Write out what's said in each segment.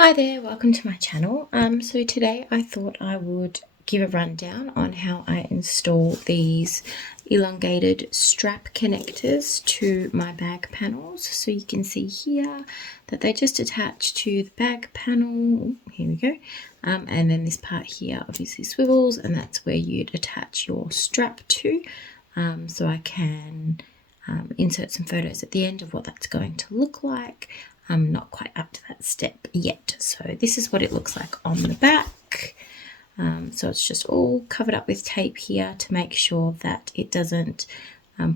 Hi there, welcome to my channel. So today I thought I would give a rundown on how I install these elongated strap connectors to my bag panels. So you can see here that they just attach to the bag panel. Here we go. And then this part here obviously swivels, and that's where you'd attach your strap to. So I can insert some photos at the end of what that's going to look like. I'm not quite up to that step yet. So this is what it looks like on the back. So it's just all covered up with tape here to make sure that it doesn't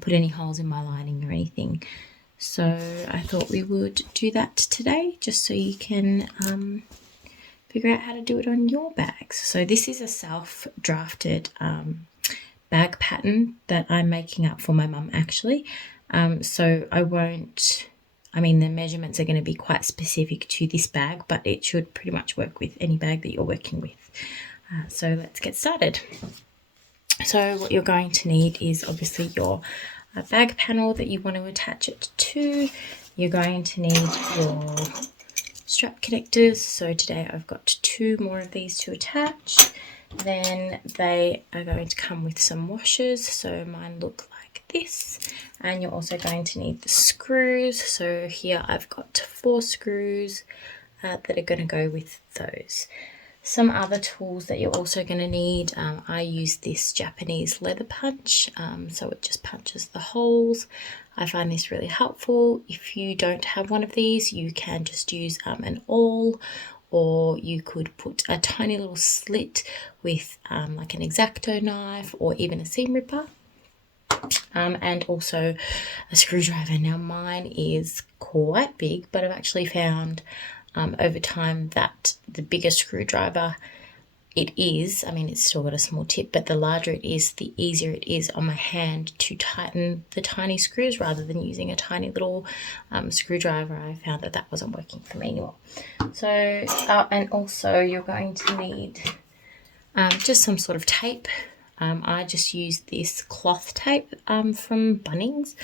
put any holes in my lining or anything. So I thought we would do that today just so you can figure out how to do it on your bags. So this is a self-drafted bag pattern that I'm making up for my mum actually. So the measurements are going to be quite specific to this bag, but it should pretty much work with any bag that you're working with. So let's get started. So what you're going to need is obviously your bag panel that you want to attach it to. You're going to need your strap connectors. So today I've got 2 more of these to attach. Then they are going to come with some washers. So mine look like this. And you're also going to need the screws. So here I've got 4 screws that are going to go with those. Some other tools that you're also going to need, I use this Japanese leather punch, so it just punches the holes. I find this really helpful. If you don't have one of these, you can just use an awl, or you could put a tiny little slit with like an X-Acto knife or even a seam ripper. And also a screwdriver. Now mine is quite big, but I've actually found over time that the bigger screwdriver it is, it's still got a small tip, but the larger it is, the easier it is on my hand to tighten the tiny screws rather than using a tiny little screwdriver. I found that that wasn't working for me anymore. So, and also you're going to need just some sort of tape. I just use this cloth tape from Bunnings,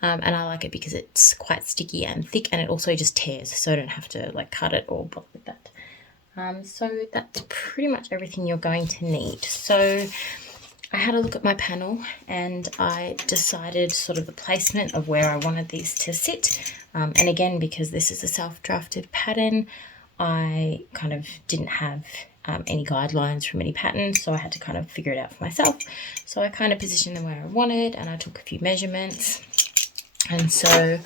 and I like it because it's quite sticky and thick, and it also just tears, so I don't have to like cut it or bother with that. So that's pretty much everything you're going to need. So I had a look at my panel and I decided sort of the placement of where I wanted these to sit. And again, because this is a self-drafted pattern, I kind of didn't have any guidelines from any pattern, so I had to kind of figure it out for myself. So I kind of positioned them where I wanted, and I took a few measurements. And so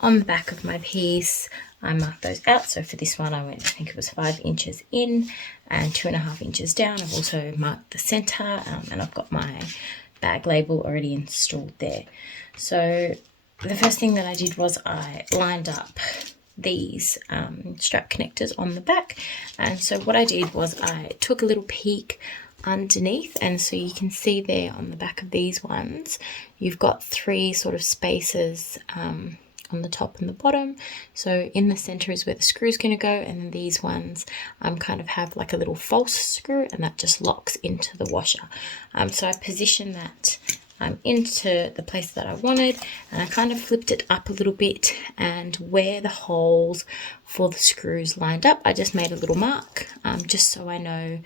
on the back of my piece, I marked those out. So for this one, I went, I think it was 5 inches in and 2.5 inches down. I've also marked the center, and I've got my bag label already installed there. So the first thing that I did was I lined up these strap connectors on the back, and so what I did was I took a little peek underneath, and so you can see there on the back of these ones you've got 3 sort of spaces on the top and the bottom. So in the center is where the screw is going to go, and then these ones kind of have like a little false screw, and that just locks into the washer. So I positioned that into the place that I wanted, and I kind of flipped it up a little bit, and where the holes for the screws lined up, I just made a little mark just so I know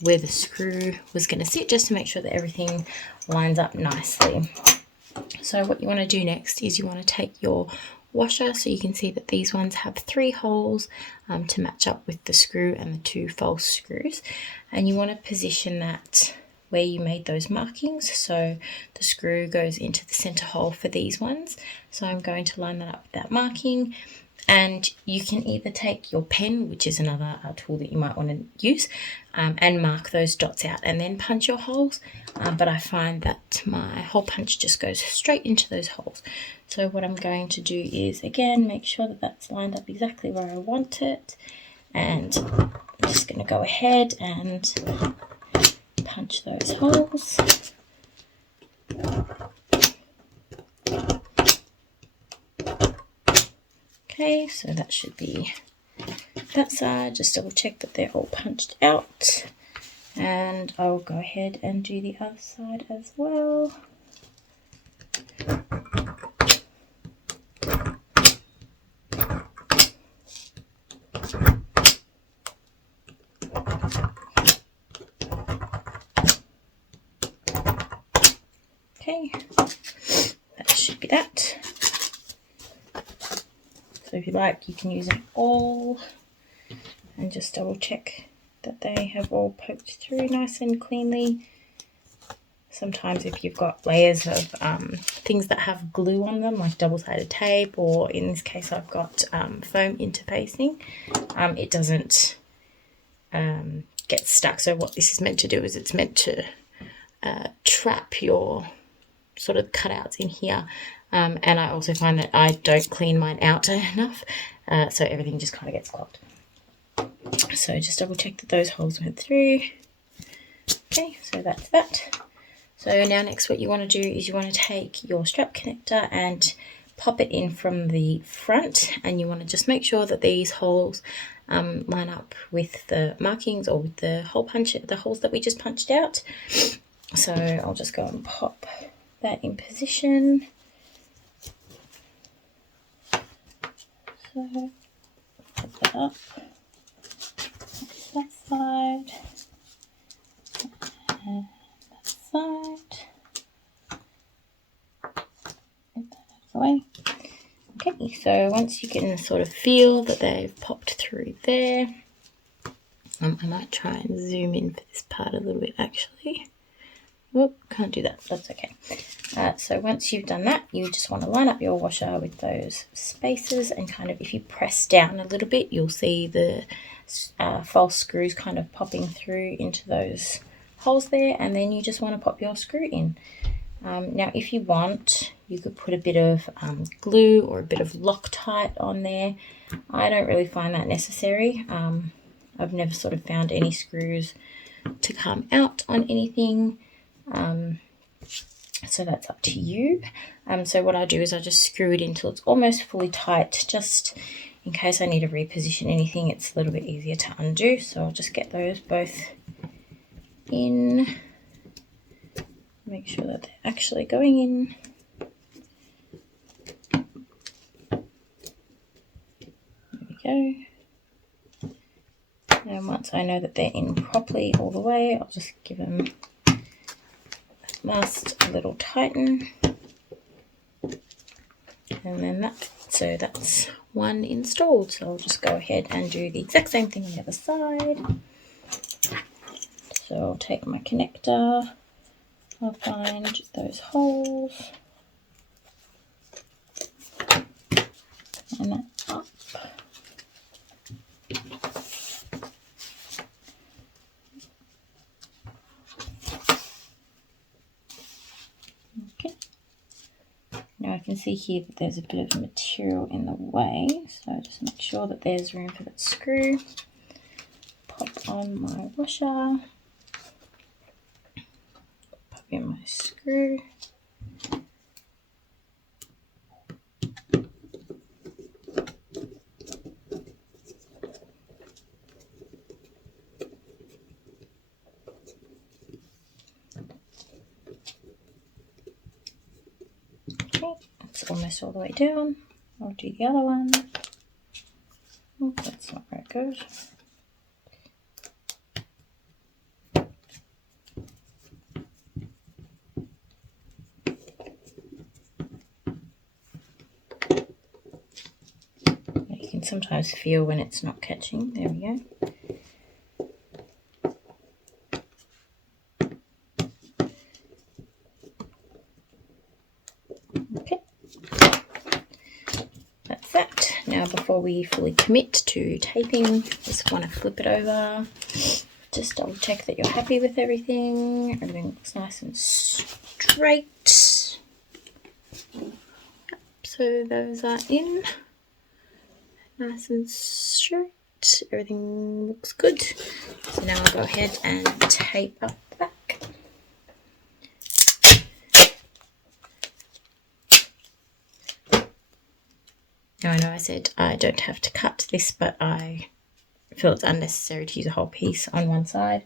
where the screw was going to sit, just to make sure that everything lines up nicely. So what you want to do next is you want to take your washer, so you can see that these ones have 3 holes to match up with the screw and the 2 false screws, and you want to position that where you made those markings. So the screw goes into the center hole for these ones, so I'm going to line that up with that marking. And you can either take your pen, which is another tool that you might want to use, and mark those dots out and then punch your holes, but I find that my hole punch just goes straight into those holes. So what I'm going to do is, again, make sure that that's lined up exactly where I want it, and I'm just going to go ahead and punch those holes. Okay, so that should be that side. Just double check that they're all punched out, and I'll go ahead and do the other side as well. Okay, that should be that. So if you like, you can use them all and just double check that they have all poked through nice and cleanly. Sometimes if you've got layers of things that have glue on them, like double-sided tape, or in this case I've got foam interfacing, it doesn't get stuck. So what this is meant to do is it's meant to trap your sort of cutouts in here. And I also find that I don't clean mine out enough, so everything just kind of gets clogged. So just double check that those holes went through. Okay, so that's that. So now next what you want to do is you want to take your strap connector and pop it in from the front, and you want to just make sure that these holes line up with the markings or with the holes that we just punched out. So I'll just go and pop that in position. So put that up, that side, and that side. Get that out of the way. Okay, so once you can sort of feel that they've popped through there, I might try and zoom in for this part a little bit actually. Whoop, can't do that, that's okay. So once you've done that, you just want to line up your washer with those spaces, and kind of if you press down a little bit, you'll see the false screws kind of popping through into those holes there, and then you just want to pop your screw in. Now if you want, you could put a bit of glue or a bit of Loctite on there. I don't really find that necessary. I've never sort of found any screws to come out on anything. So that's up to you. So what I do is I just screw it until it's almost fully tight, just in case I need to reposition anything. It's a little bit easier to undo. So I'll just get those both in, make sure that they're actually going in. There we go. And once I know that they're in properly all the way, I'll just give them last a little tighten, and then that's one installed. So I'll just go ahead and do the exact same thing on the other side. So I'll take my connector, I'll find those holes, and that up. Now I can see here that there's a bit of material in the way, so just make sure that there's room for that screw. Pop on my washer, pop in my screw. Okay, it's almost all the way down. I'll do the other one. Oh, that's not very good. You can sometimes feel when it's not catching. There we go. Okay, that's that. Now before we fully commit to taping, just want to flip it over. Just double check that you're happy with everything. Everything looks nice and straight. So those are in. Nice and straight. Everything looks good. So now I'll go ahead and tape up the back. Now I know I said I don't have to cut this, but I feel it's unnecessary to use a whole piece on one side.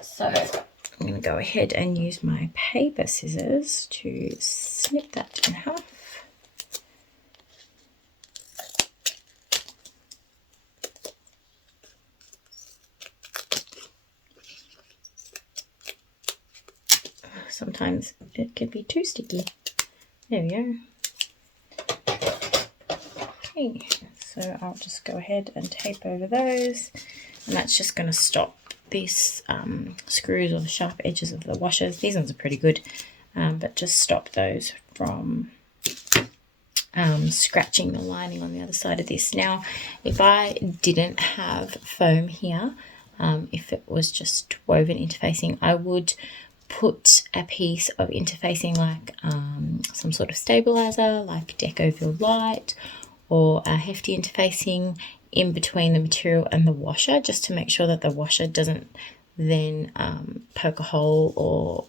So I'm going to go ahead and use my paper scissors to snip that in half. sometimes it can be too sticky. There we go. Okay, so I'll just go ahead and tape over those, and that's just going to stop these screws or the sharp edges of the washers. These ones are pretty good, but just stop those from scratching the lining on the other side of this. Now, if I didn't have foam here, if it was just woven interfacing, I would put a piece of interfacing like some sort of stabilizer, like Decovil Light, or a hefty interfacing in between the material and the washer, just to make sure that the washer doesn't then poke a hole or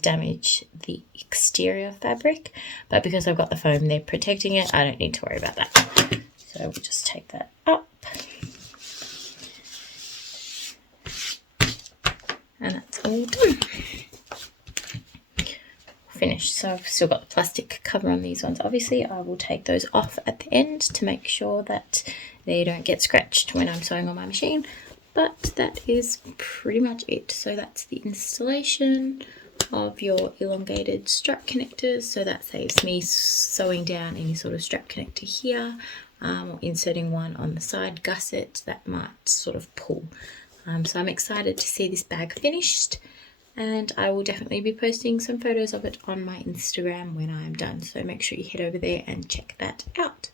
damage the exterior fabric. But because I've got the foam there protecting it, I don't need to worry about that. So we'll just take that up. And that's all done. Finished. So I've still got the plastic cover on these ones. Obviously, I will take those off at the end to make sure that they don't get scratched when I'm sewing on my machine. But that is pretty much it. So that's the installation of your elongated strap connectors. So that saves me sewing down any sort of strap connector here, or inserting one on the side gusset that might sort of pull. So I'm excited to see this bag finished, and I will definitely be posting some photos of it on my Instagram when I'm done. So make sure you head over there and check that out.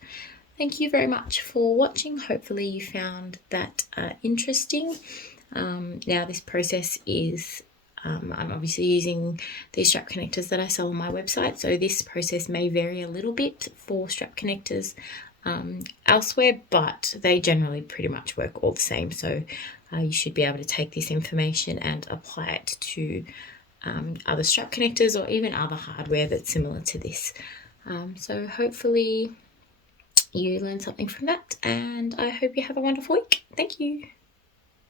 Thank you very much for watching. Hopefully you found that interesting. Now this process is, I'm obviously using these strap connectors that I sell on my website. So this process may vary a little bit for strap connectors elsewhere, but they generally pretty much work all the same. So you should be able to take this information and apply it to other strap connectors or even other hardware that's similar to this. So hopefully you learned something from that, and I hope you have a wonderful week. Thank you.